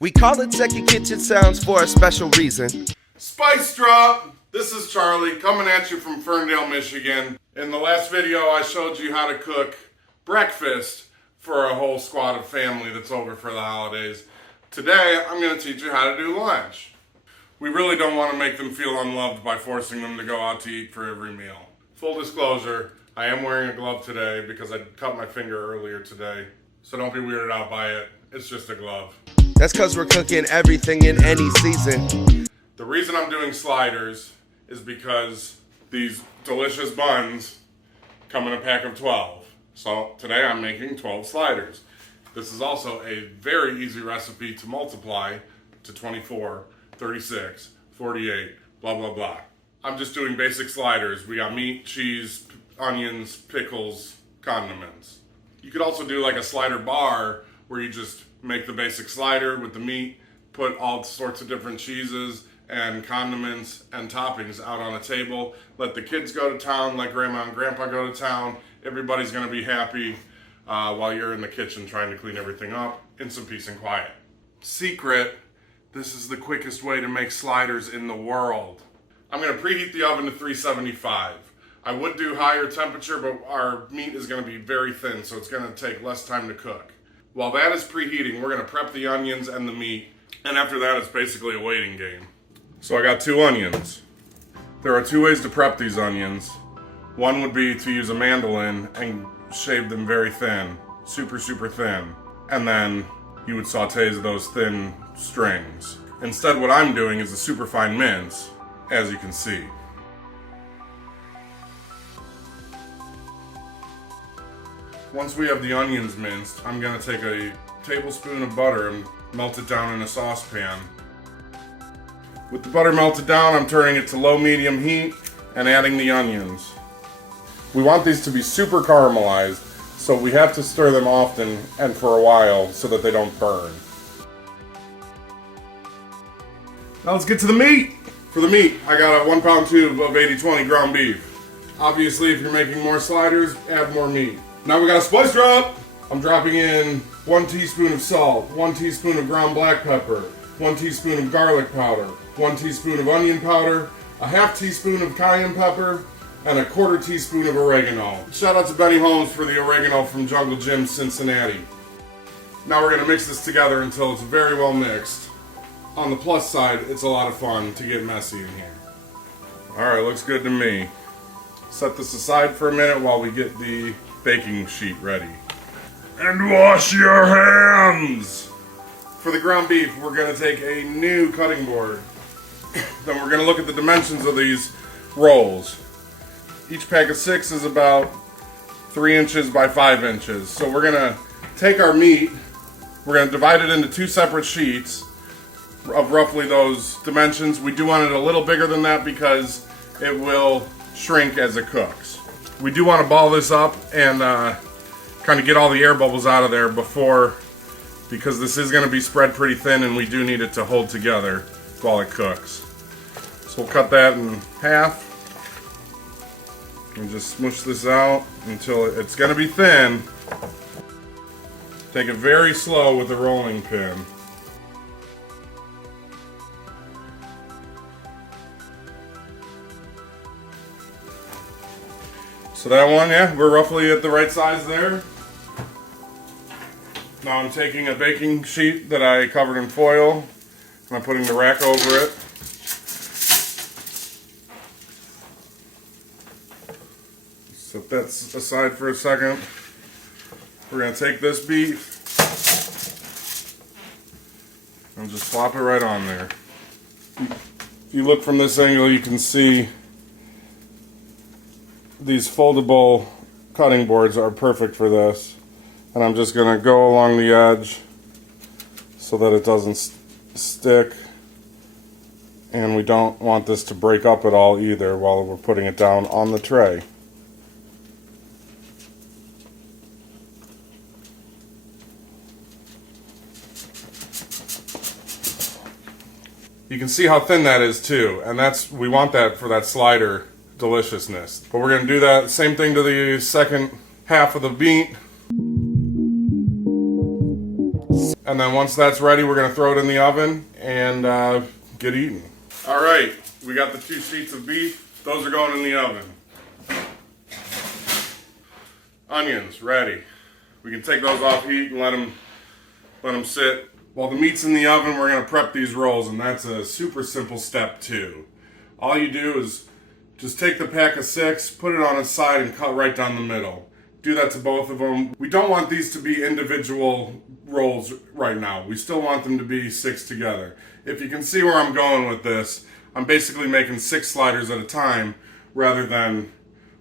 We call it Second Kitchen Sounds for a special reason. Spice Drop! This is Charlie coming at you from Ferndale, Michigan. In the last video I showed you how to cook breakfast for a whole squad of family that's over for the holidays. Today I'm going to teach you how to do lunch. We really don't want to make them feel unloved by forcing them to go out to eat for every meal. Full disclosure, I am wearing a glove today because I cut my finger earlier today. So don't be weirded out by it. It's just a glove. That's because we're cooking everything in any season. The reason I'm doing sliders is because these delicious buns come in a pack of 12. So today I'm making 12 sliders. This is also a very easy recipe to multiply to 24, 36, 48, blah, blah, blah. I'm just doing basic sliders. We got meat, cheese, onions, pickles, condiments. You could also do like a slider bar where you just make the basic slider with the meat, put all sorts of different cheeses and condiments and toppings out on a table. Let the kids go to town, let grandma and grandpa go to town. Everybody's gonna be happy while you're in the kitchen trying to clean everything up in some peace and quiet. Secret, this is the quickest way to make sliders in the world. I'm gonna preheat the oven to 375. I would do higher temperature, but our meat is gonna be very thin, so it's gonna take less time to cook. While that is preheating, we're gonna prep the onions and the meat, and after that it's basically a waiting game. So I got 2 onions. There are 2 ways to prep these onions. One would be to use a mandolin and shave them very thin, super thin, and then you would saute those thin strings. Instead, what I'm doing is a super fine mince, as you can see. Once we have the onions minced, I'm gonna take a tablespoon of butter and melt it down in a saucepan. With the butter melted down, I'm turning it to low-medium heat and adding the onions. We want these to be super caramelized, so we have to stir them often and for a while so that they don't burn. Now let's get to the meat. For the meat, I got a 1-pound tube of 80/20 ground beef. Obviously, if you're making more sliders, add more meat. Now we got a spice drop. I'm dropping in 1 teaspoon of salt, 1 teaspoon of ground black pepper, 1 teaspoon of garlic powder, 1 teaspoon of onion powder, a half teaspoon of cayenne pepper, and a 1/4 teaspoon of oregano. Shout out to Benny Holmes for the oregano from Jungle Jim, Cincinnati. Now we're gonna mix this together until it's very well mixed. On the plus side, it's a lot of fun to get messy in here. All right, looks good to me. Set this aside for a minute while we get the baking sheet ready. And wash your hands! For the ground beef, we're gonna take a new cutting board. Then we're gonna look at the dimensions of these rolls. Each pack of 6 is about 3 inches by 5 inches. So we're gonna take our meat, we're gonna divide it into 2 separate sheets of roughly those dimensions. We do want it a little bigger than that because it will shrink as it cooks. We do want to ball this up and kind of get all the air bubbles out of there before, because this is going to be spread pretty thin and we do need it to hold together while it cooks. So we'll cut that in half and just smush this out until it's going to be thin. Take it very slow with the rolling pin. So that one, yeah, we're roughly at the right size there. Now I'm taking a baking sheet that I covered in foil and I'm putting the rack over it. Set that aside for a second. We're going to take this beef and just flop it right on there. If you look from this angle, you can see these foldable cutting boards are perfect for this, and I'm just going to go along the edge so that it doesn't stick, and we don't want this to break up at all either while we're putting it down on the tray. You can see how thin that is too, and we want that for that slider deliciousness. But we're going to do that same thing to the second half of the meat. And then once that's ready, we're gonna throw it in the oven and get eating. All right, we got the 2 sheets of beef. Those are going in the oven. Onions, ready. We can take those off heat and let them sit. While the meat's in the oven, we're gonna prep these rolls, and that's a super simple step too. All you do is just take the pack of 6, put it on its side, and cut right down the middle. Do that to both of them. We don't want these to be individual rolls right now. We still want them to be 6 together. If you can see where I'm going with this, I'm basically making 6 sliders at a time rather than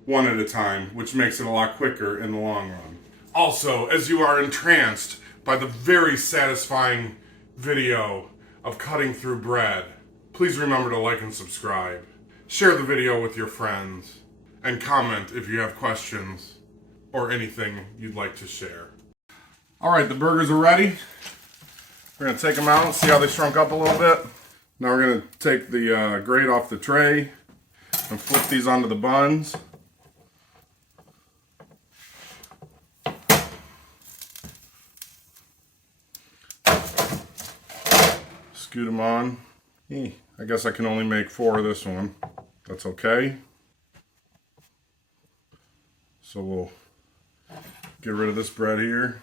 1 at a time, which makes it a lot quicker in the long run. Also, as you are entranced by the very satisfying video of cutting through bread, please remember to like and subscribe. Share the video with your friends, and comment if you have questions or anything you'd like to share. All right, the burgers are ready. We're gonna take them out, see how they shrunk up a little bit. Now we're gonna take the grate off the tray and flip these onto the buns. Scoot them on. I guess I can only make 4 of this one. That's okay. So we'll get rid of this bread here.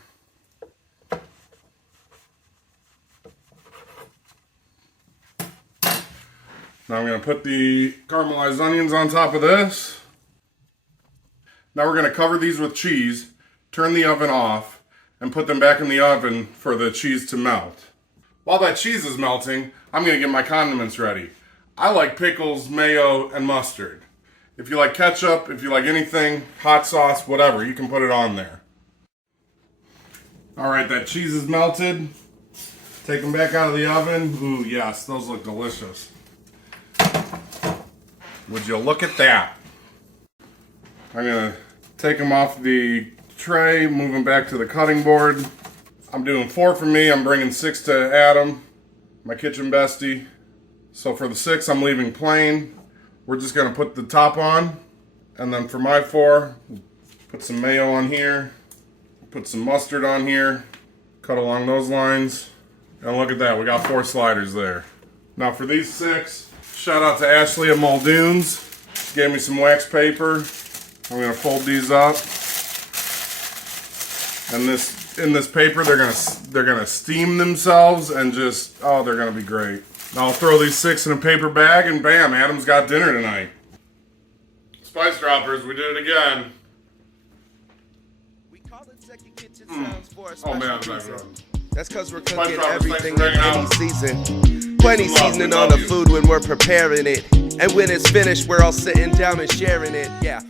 Now I'm going to put the caramelized onions on top of this. Now we're going to cover these with cheese, turn the oven off, and put them back in the oven for the cheese to melt. While that cheese is melting, I'm going to get my condiments ready. I like pickles, mayo, and mustard. If you like ketchup, if you like anything, hot sauce, whatever, you can put it on there. All right, that cheese is melted. Take them back out of the oven. Ooh, yes, those look delicious. Would you look at that? I'm gonna take them off the tray, move them back to the cutting board. I'm doing 4 for me. I'm bringing 6 to Adam, my kitchen bestie. So for the 6, I'm leaving plain. We're just gonna put the top on. And then for my 4, put some mayo on here, put some mustard on here, cut along those lines. And look at that, we got 4 sliders there. Now for these 6, shout out to Ashley at Muldoon's. She gave me some wax paper. I'm gonna fold these up. And in this paper, they're gonna steam themselves and just, oh, they're gonna be great. Now I'll throw these 6 in a paper bag, and bam, Adam's got dinner tonight. SpiceDroppers, we did it again. We call it second kitchen sounds for a Oh man, that's because we're cooking SpiceDroppers, everything thanks in for any hanging out. season. Plenty Love, seasoning we on love the you. food when we're preparing it. And when it's finished, we're all sitting down and sharing it. Yeah.